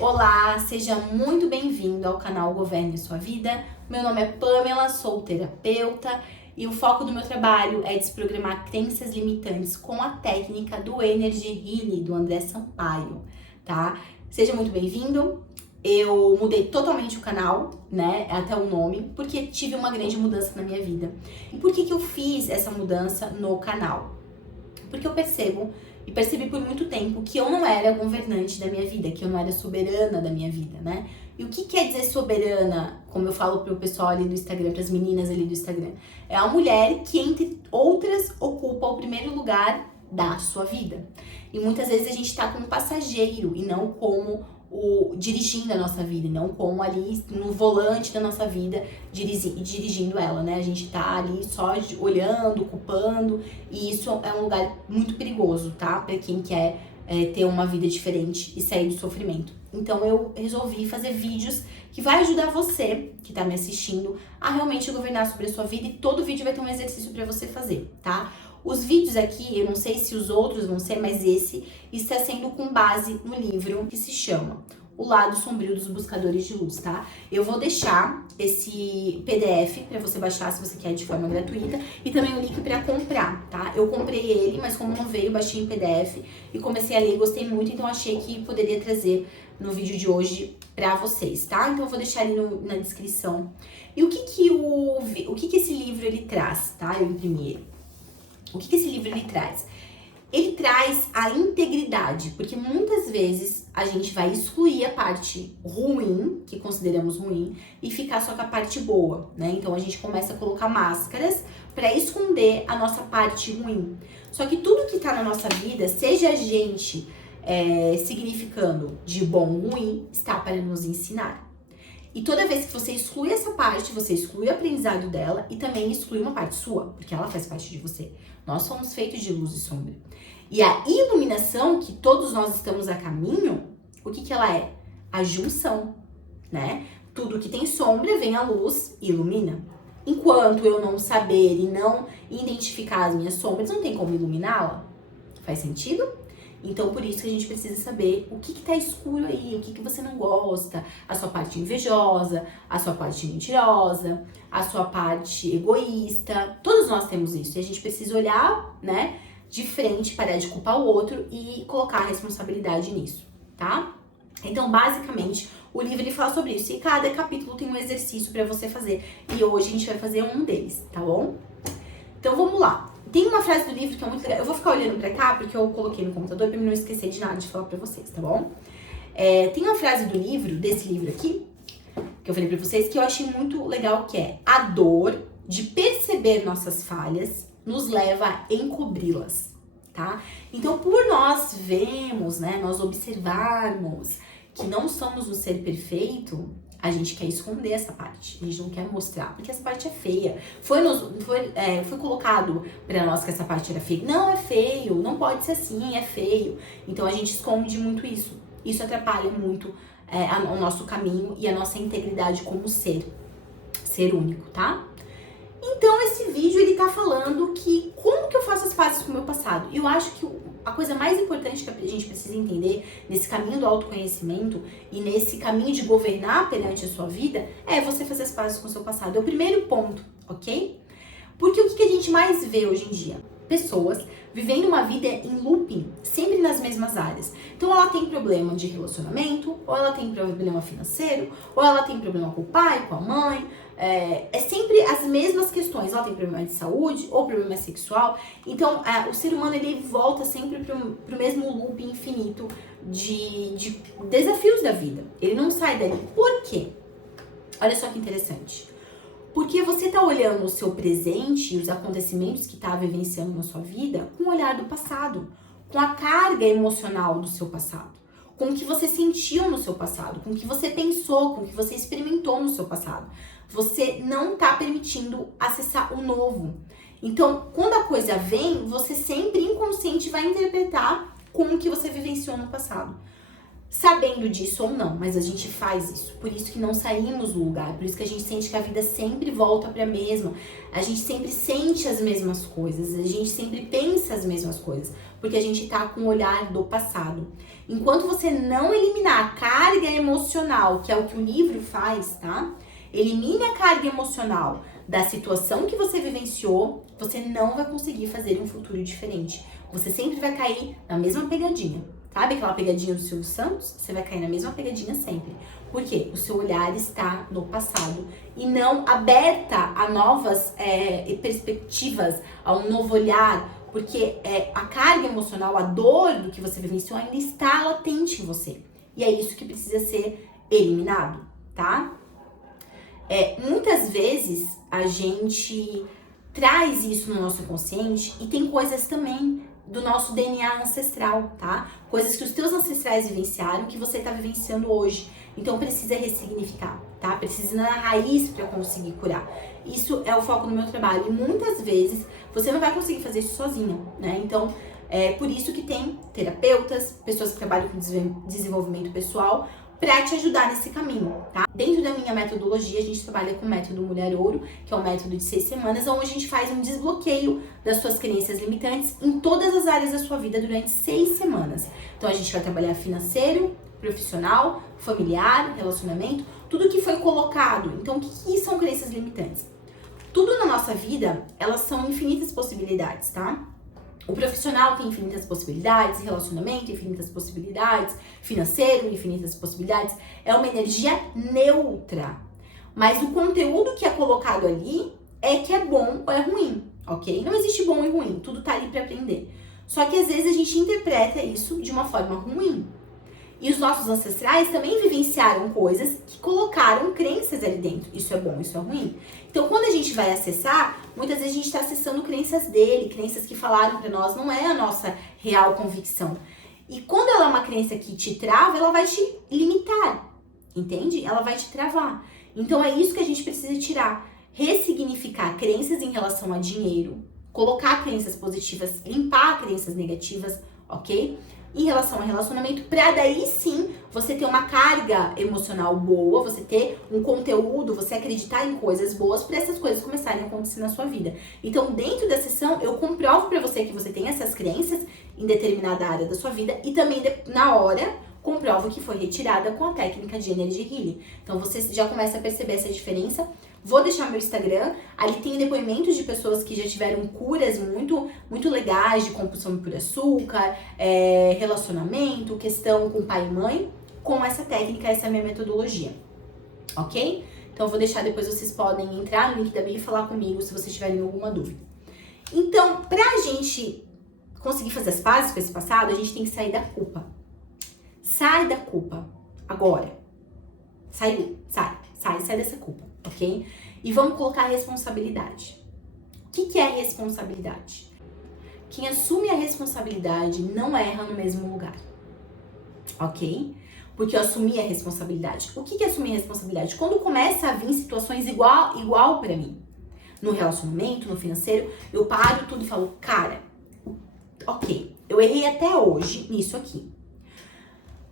Olá, seja muito bem-vindo ao canal Governe Sua Vida. Meu nome é Pamela, sou terapeuta e o foco do meu trabalho é desprogramar crenças limitantes com a técnica do Energy Healing do André Sampaio, tá? Seja muito bem-vindo. Eu mudei totalmente o canal, né, até o nome, porque tive uma grande mudança na minha vida. E por que eu fiz essa mudança no canal? Porque eu percebi por muito tempo que eu não era governante da minha vida, que eu não era soberana da minha vida, né? E o que quer dizer soberana, como eu falo pro pessoal ali do Instagram, pras meninas ali do Instagram? É a mulher que, entre outras, ocupa o primeiro lugar da sua vida. E muitas vezes a gente tá como passageiro e não como dirigindo a nossa vida, não como ali no volante da nossa vida, dirigindo ela, né? A gente tá ali só olhando, ocupando, e isso é um lugar muito perigoso, tá? Pra quem quer ter uma vida diferente e sair do sofrimento. Então eu resolvi fazer vídeos que vai ajudar você, que tá me assistindo, a realmente governar sobre a sua vida, e todo vídeo vai ter um exercício pra você fazer, tá? Os vídeos aqui, eu não sei se os outros vão ser, mas esse está sendo com base no livro que se chama O Lado Sombrio dos Buscadores de Luz, tá? Eu vou deixar esse PDF para você baixar se você quer de forma gratuita, e também o link para comprar, tá? Eu comprei ele, mas como não veio, baixei em PDF e comecei a ler, gostei muito, então achei que poderia trazer no vídeo de hoje para vocês, tá? Então eu vou deixar ali na descrição. E o que esse livro ele traz, tá? Eu imprimi ele. O que esse livro ele traz? Ele traz a integridade, porque muitas vezes a gente vai excluir a parte ruim, que consideramos ruim, e ficar só com a parte boa, né? Então a gente começa a colocar máscaras para esconder a nossa parte ruim. Só que tudo que tá na nossa vida, seja a gente significando de bom ou ruim, está para nos ensinar. E toda vez que você exclui essa parte, você exclui o aprendizado dela e também exclui uma parte sua, porque ela faz parte de você. Nós somos feitos de luz e sombra. E a iluminação, que todos nós estamos a caminho, o que ela é? A junção, né? Tudo que tem sombra vem à luz e ilumina. Enquanto eu não saber e não identificar as minhas sombras, não tem como iluminá-la. Faz sentido? Então, por isso que a gente precisa saber o que tá escuro aí, o que você não gosta, a sua parte invejosa, a sua parte mentirosa, a sua parte egoísta. Todos nós temos isso e a gente precisa olhar, né, de frente, parar de culpar o outro e colocar a responsabilidade nisso, tá? Então, basicamente, o livro ele fala sobre isso e cada capítulo tem um exercício pra você fazer. E hoje a gente vai fazer um deles, tá bom? Então, vamos lá. Tem uma frase do livro que é muito legal. Eu vou ficar olhando pra cá porque eu coloquei no computador pra não esquecer de nada de falar pra vocês, tá bom? Tem uma frase do livro, desse livro aqui, que eu falei pra vocês, que eu achei muito legal, que é: a dor de perceber nossas falhas nos leva a encobri-las, tá? Então, por nós vermos, né, nós observarmos que não somos um ser perfeito, a gente quer esconder essa parte, a gente não quer mostrar, porque essa parte é feia. Foi colocado pra nós que essa parte era feia. Não, é feio, não pode ser assim, é feio. Então a gente esconde muito isso. Isso atrapalha muito o nosso caminho e a nossa integridade como ser único, tá? Então esse vídeo ele tá falando que como que eu faço as pazes com o meu passado. E eu acho que a coisa mais importante que a gente precisa entender nesse caminho do autoconhecimento e nesse caminho de governar perante a sua vida é você fazer as pazes com o seu passado. É o primeiro ponto, ok? Porque o que a gente mais vê hoje em dia? Pessoas vivendo uma vida em looping, sempre nas mesmas áreas. Então ela tem problema de relacionamento, ou ela tem problema financeiro, ou ela tem problema com o pai, com a mãe. É sempre as mesmas questões. Ela tem problema de saúde ou problema sexual. Então o ser humano ele volta sempre pro mesmo looping infinito de desafios da vida. Ele não sai dali. Por quê? Olha só que interessante. Porque você tá olhando o seu presente e os acontecimentos que tá vivenciando na sua vida com o olhar do passado, com a carga emocional do seu passado, com o que você sentiu no seu passado, com o que você pensou, com o que você experimentou no seu passado. Você não tá permitindo acessar o novo. Então, quando a coisa vem, você sempre inconsciente vai interpretar com o que você vivenciou no passado. Sabendo disso ou não, mas a gente faz isso. Por isso que não saímos do lugar, por isso que a gente sente que a vida sempre volta para a mesma. A gente sempre sente as mesmas coisas, a gente sempre pensa as mesmas coisas, porque a gente tá com o olhar do passado. Enquanto você não eliminar a carga emocional, que é o que o livro faz, tá? Elimine a carga emocional da situação que você vivenciou, você não vai conseguir fazer um futuro diferente. Você sempre vai cair na mesma pegadinha. Sabe aquela pegadinha do Silvio Santos? Você vai cair na mesma pegadinha sempre. Por quê? O seu olhar está no passado e não aberta a novas perspectivas, a um novo olhar, porque a carga emocional, a dor do que você vivenciou ainda está latente em você. E é isso que precisa ser eliminado, tá? Muitas vezes a gente traz isso no nosso consciente e tem coisas também do nosso DNA ancestral, tá? Coisas que os teus ancestrais vivenciaram que você tá vivenciando hoje. Então precisa ressignificar, tá? Precisa ir na raiz para conseguir curar. Isso é o foco do meu trabalho. E muitas vezes você não vai conseguir fazer isso sozinha, né? Então é por isso que tem terapeutas, pessoas que trabalham com desenvolvimento pessoal, para te ajudar nesse caminho, tá? Dentro da minha metodologia, a gente trabalha com o método Mulher Ouro, que é um método de 6 semanas, onde a gente faz um desbloqueio das suas crenças limitantes em todas as áreas da sua vida durante 6 semanas. Então, a gente vai trabalhar financeiro, profissional, familiar, relacionamento, tudo que foi colocado. Então, o que são crenças limitantes? Tudo na nossa vida, elas são infinitas possibilidades, tá? O profissional tem infinitas possibilidades, relacionamento, infinitas possibilidades, financeiro, infinitas possibilidades. É uma energia neutra. Mas o conteúdo que é colocado ali é que é bom ou é ruim, ok? Não existe bom e ruim, tudo tá ali para aprender. Só que às vezes a gente interpreta isso de uma forma ruim. E os nossos ancestrais também vivenciaram coisas que colocaram crenças ali dentro. Isso é bom, isso é ruim. Então, quando a gente vai acessar, muitas vezes a gente está acessando crenças dele, crenças que falaram para nós, não é a nossa real convicção. E quando ela é uma crença que te trava, ela vai te limitar, entende? Ela vai te travar. Então, é isso que a gente precisa tirar. Ressignificar crenças em relação a dinheiro, colocar crenças positivas, limpar crenças negativas, ok? Em relação ao relacionamento, para daí sim você ter uma carga emocional boa, você ter um conteúdo, você acreditar em coisas boas para essas coisas começarem a acontecer na sua vida. Então, dentro da sessão, eu comprovo para você que você tem essas crenças em determinada área da sua vida e também na hora comprovo que foi retirada com a técnica de Energy Healing. Então, você já começa a perceber essa diferença. Vou deixar meu Instagram, ali tem depoimentos de pessoas que já tiveram curas muito legais de compulsão por açúcar, relacionamento, questão com pai e mãe, com essa técnica, essa é a minha metodologia, ok? Então, vou deixar, depois vocês podem entrar no link da bio e falar comigo se vocês tiverem alguma dúvida. Então, pra gente conseguir fazer as pazes com esse passado, a gente tem que sair da culpa. Sai da culpa, agora. Sai dessa culpa, ok? E vamos colocar a responsabilidade. O que é responsabilidade? Quem assume a responsabilidade não erra no mesmo lugar, ok? Porque eu assumi a responsabilidade. O que é assumir a responsabilidade? Quando começa a vir situações igual pra mim, no relacionamento, no financeiro, eu paro tudo e falo, cara, ok, eu errei até hoje nisso aqui.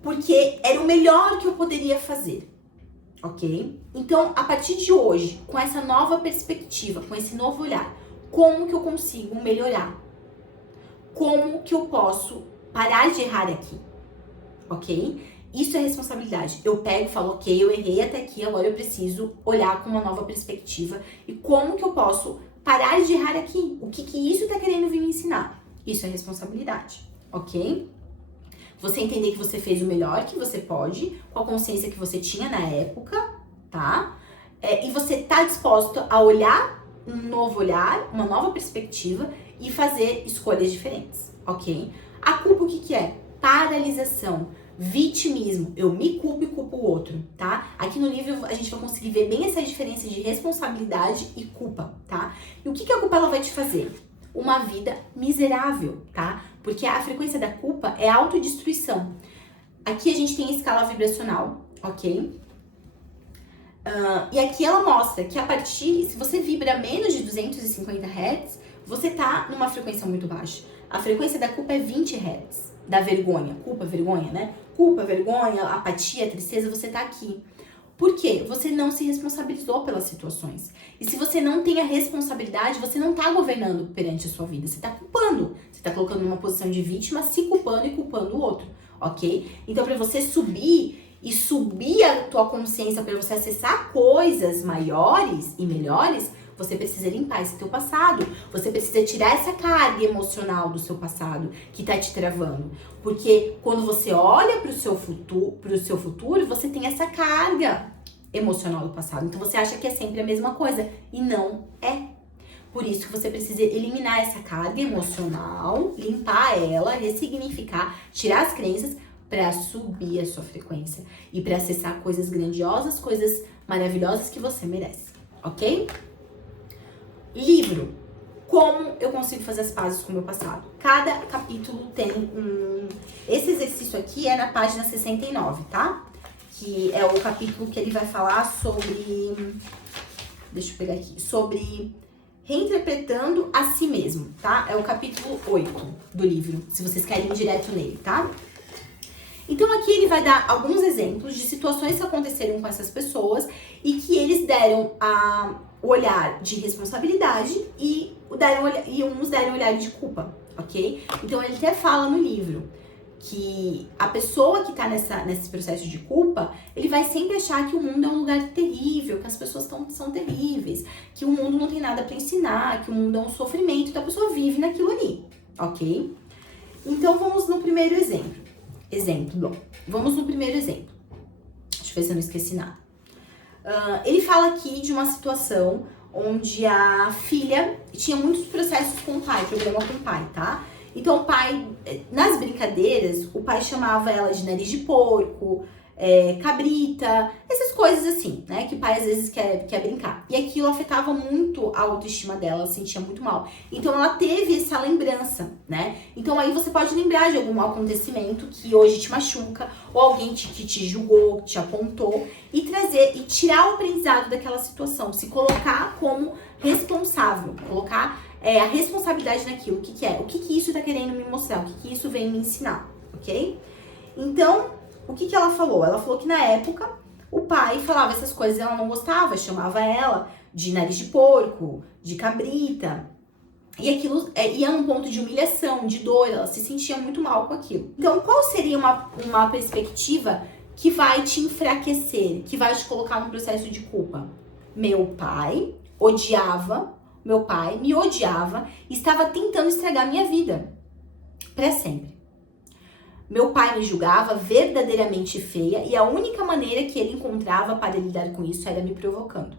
Porque era o melhor que eu poderia fazer. Ok? Então, a partir de hoje, com essa nova perspectiva, com esse novo olhar, como que eu consigo melhorar? Como que eu posso parar de errar aqui? Ok? Isso é responsabilidade. Eu pego e falo, ok, eu errei até aqui, agora eu preciso olhar com uma nova perspectiva. E como que eu posso parar de errar aqui? O que isso tá querendo vir me ensinar? Isso é responsabilidade, ok? Você entender que você fez o melhor que você pode, com a consciência que você tinha na época, tá? E você tá disposto a olhar um novo olhar, uma nova perspectiva e fazer escolhas diferentes, ok? A culpa o que é? Paralisação, vitimismo. Eu me culpo e culpo o outro, tá? Aqui no livro a gente vai conseguir ver bem essa diferença de responsabilidade e culpa, tá? E o que a culpa ela vai te fazer? Uma vida miserável, tá? Porque a frequência da culpa é autodestruição. Aqui a gente tem a escala vibracional, ok? E aqui ela mostra que a partir, se você vibra menos de 250 Hz, você tá numa frequência muito baixa. A frequência da culpa é 20 Hz, da vergonha. Culpa, vergonha, né? Culpa, vergonha, apatia, tristeza, você tá aqui. Por quê? Você não se responsabilizou pelas situações. E se você não tem a responsabilidade, você não tá governando perante a sua vida. Você tá culpando. Você tá colocando numa posição de vítima, se culpando e culpando o outro, ok? Então, para você subir tua consciência, para você acessar coisas maiores e melhores, você precisa limpar esse teu passado. Você precisa tirar essa carga emocional do seu passado que tá te travando. Porque quando você olha pro seu futuro, você tem essa carga emocional do passado. Então você acha que é sempre a mesma coisa. E não é. Por isso que você precisa eliminar essa carga emocional, limpar ela, ressignificar, tirar as crenças para subir a sua frequência e para acessar coisas grandiosas, coisas maravilhosas que você merece, ok? Livro. Como eu consigo fazer as pazes com o meu passado? Cada capítulo tem Esse exercício aqui é na página 69, tá? Que é o capítulo que ele vai falar sobre... Deixa eu pegar aqui. Sobre reinterpretando a si mesmo, tá? É o capítulo 8 do livro, se vocês querem ir direto nele, tá? Então aqui ele vai dar alguns exemplos de situações que aconteceram com essas pessoas e que eles deram o olhar de responsabilidade e uns deram olhar de culpa, ok? Então ele até fala no livro que a pessoa que tá nesse processo de culpa, ele vai sempre achar que o mundo é um lugar terrível, que as pessoas são terríveis, que o mundo não tem nada para ensinar, que o mundo é um sofrimento, então a pessoa vive naquilo ali, ok? Então vamos no primeiro exemplo. Vamos no primeiro exemplo. Deixa eu ver se eu não esqueci nada. Ele fala aqui de uma situação onde a filha tinha muitos processos com o pai, problema com o pai, tá? Então o pai, nas brincadeiras, o pai chamava ela de nariz de porco, cabrita, essas coisas assim, né? Que o pai às vezes quer brincar. E aquilo afetava muito a autoestima dela, ela se sentia muito mal. Então ela teve essa lembrança, né? Então aí você pode lembrar de algum acontecimento que hoje te machuca, ou alguém que te julgou, que te apontou, e tirar o aprendizado daquela situação, se colocar como responsável, colocar a responsabilidade naquilo, o que é, o que isso tá querendo me mostrar, o que isso vem me ensinar, ok? Então, o que ela falou? Ela falou que na época o pai falava essas coisas e ela não gostava, chamava ela de nariz de porco, de cabrita. E aquilo ia num ponto de humilhação, de dor, ela se sentia muito mal com aquilo. Então, qual seria uma perspectiva que vai te enfraquecer, que vai te colocar num processo de culpa? Meu pai me odiava e estava tentando estragar minha vida para sempre. Meu pai me julgava verdadeiramente feia e a única maneira que ele encontrava para lidar com isso era me provocando.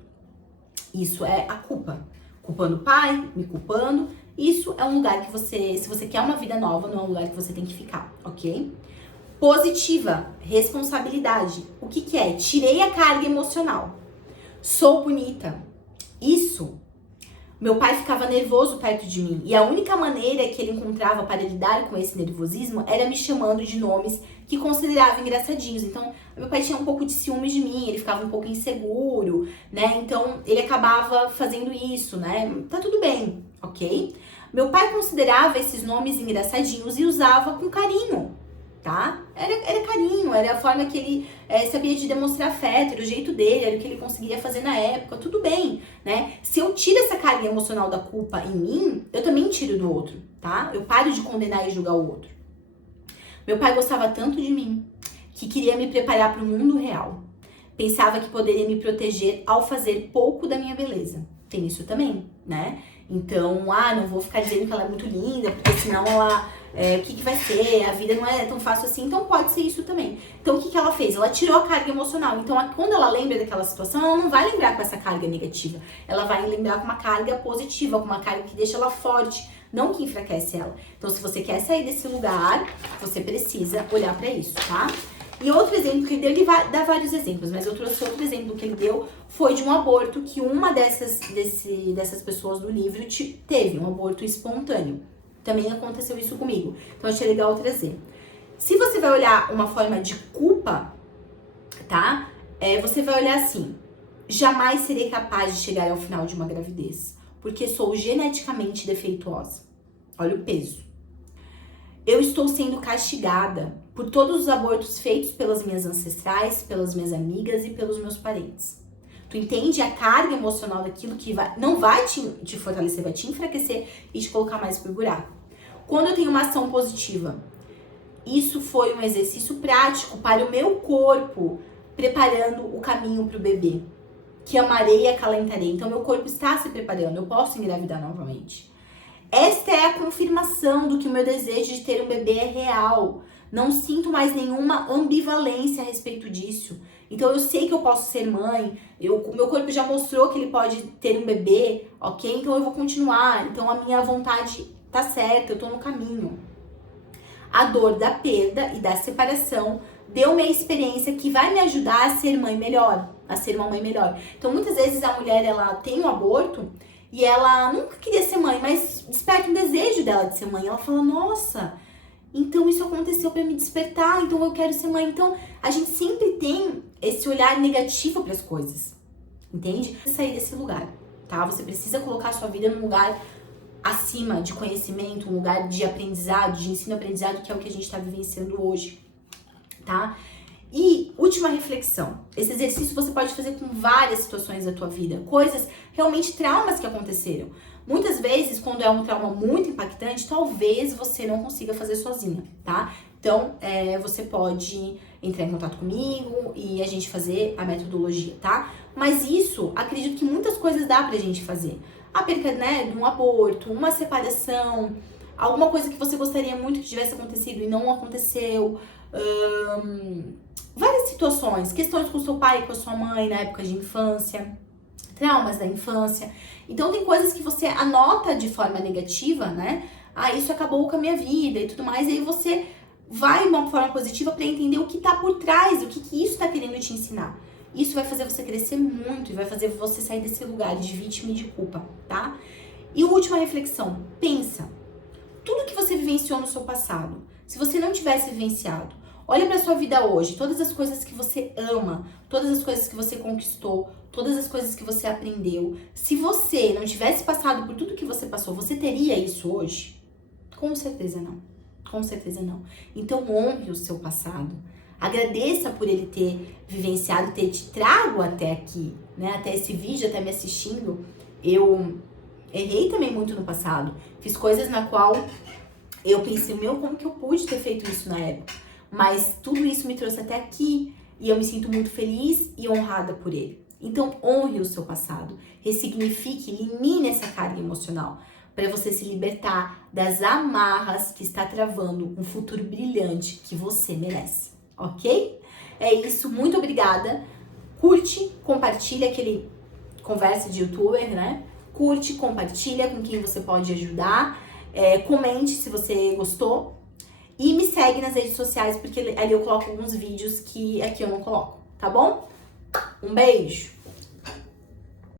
Isso é a culpa. Culpando o pai, me culpando. Isso é um lugar que se você quer uma vida nova, não é um lugar que você tem que ficar, ok? Positiva, responsabilidade. O que é? Tirei a carga emocional. Sou bonita. Isso. Meu pai ficava nervoso perto de mim e a única maneira que ele encontrava para lidar com esse nervosismo era me chamando de nomes que considerava engraçadinhos. Então, meu pai tinha um pouco de ciúmes de mim, ele ficava um pouco inseguro, né? Então, ele acabava fazendo isso, né? Tá tudo bem, ok? Meu pai considerava esses nomes engraçadinhos e usava com carinho, tá? Era carinho, era a forma que ele sabia de demonstrar afeto, era o jeito dele, era o que ele conseguia fazer na época, tudo bem, né? Se eu tiro essa carga emocional da culpa em mim, eu também tiro do outro, tá? Eu paro de condenar e julgar o outro. Meu pai gostava tanto de mim, que queria me preparar para o mundo real. Pensava que poderia me proteger ao fazer pouco da minha beleza. Tem isso também, né? Então, não vou ficar dizendo que ela é muito linda, porque senão ela... o que vai ser? A vida não é tão fácil assim, então pode ser isso também. Então, o que ela fez? Ela tirou a carga emocional. Então, quando ela lembra daquela situação, ela não vai lembrar com essa carga negativa. Ela vai lembrar com uma carga positiva, com uma carga que deixa ela forte, não que enfraquece ela. Então, se você quer sair desse lugar, você precisa olhar pra isso, tá? E outro exemplo que ele deu, ele vai dar vários exemplos, mas eu trouxe outro exemplo que ele deu, foi de um aborto que uma dessas pessoas do livro teve, um aborto espontâneo. Também aconteceu isso comigo, então achei legal trazer. Se você vai olhar uma forma de culpa, tá? Você vai olhar assim, jamais serei capaz de chegar ao final de uma gravidez, porque sou geneticamente defeituosa. Olha o peso. Eu estou sendo castigada por todos os abortos feitos pelas minhas ancestrais, pelas minhas amigas e pelos meus parentes. Tu entende a carga emocional daquilo que não vai te fortalecer, vai te enfraquecer e te colocar mais por buraco. Quando eu tenho uma ação positiva, isso foi um exercício prático para o meu corpo preparando o caminho para o bebê, que amarei e acalentarei. Então, meu corpo está se preparando, eu posso engravidar novamente. Esta é a confirmação do que o meu desejo de ter um bebê é real. Não sinto mais nenhuma ambivalência a respeito disso. Então, eu sei que eu posso ser mãe, o meu corpo já mostrou que ele pode ter um bebê, ok? Então, eu vou continuar. Então, a minha vontade tá certa, eu tô no caminho. A dor da perda e da separação deu-me a experiência que vai me ajudar a ser mãe melhor, a ser uma mãe melhor. Então, muitas vezes a mulher, ela tem um aborto e ela nunca queria ser mãe, mas desperta um desejo dela de ser mãe. Ela fala, nossa, então isso aconteceu para me despertar, então eu quero ser mãe. Então, a gente sempre tem esse olhar negativo para as coisas, entende? Sair desse lugar, tá? Você precisa colocar a sua vida num lugar acima de conhecimento, um lugar de aprendizado, de ensino-aprendizado, que é o que a gente está vivenciando hoje, tá? E última reflexão, esse exercício você pode fazer com várias situações da tua vida, coisas, realmente traumas que aconteceram. Muitas vezes, quando é um trauma muito impactante, talvez você não consiga fazer sozinha, tá? Então, você pode entrar em contato comigo e a gente fazer a metodologia, tá? Mas isso, acredito que muitas coisas dá pra gente fazer. A perca, né, de um aborto, uma separação, alguma coisa que você gostaria muito que tivesse acontecido e não aconteceu, várias situações, questões com seu pai e com a sua mãe na época de infância, traumas da infância. Então tem coisas que você anota de forma negativa, né? Ah, isso acabou com a minha vida e tudo mais, e aí você vai de uma forma positiva para entender o que tá por trás, o que isso tá querendo te ensinar. Isso vai fazer você crescer muito e vai fazer você sair desse lugar de vítima e de culpa, tá? E última reflexão, pensa, tudo que você vivenciou no seu passado, se você não tivesse vivenciado, olha pra sua vida hoje, todas as coisas que você ama, todas as coisas que você conquistou, todas as coisas que você aprendeu. Se você não tivesse passado por tudo que você passou, você teria isso hoje? Com certeza não. Com certeza não. Então honre o seu passado. Agradeça por ele ter vivenciado, ter te trago até aqui, né? Até esse vídeo, até me assistindo. Eu errei também muito no passado. Fiz coisas na qual eu pensei, como que eu pude ter feito isso na época? Mas tudo isso me trouxe até aqui e eu me sinto muito feliz e honrada por ele. Então, honre o seu passado, ressignifique, elimine essa carga emocional para você se libertar das amarras que está travando um futuro brilhante que você merece, ok? É isso, muito obrigada. Curte, compartilha aquele conversa de youtuber, né? Curte, compartilha com quem você pode ajudar, comente se você gostou. E me segue nas redes sociais, porque ali eu coloco alguns vídeos que aqui eu não coloco, tá bom? Um beijo!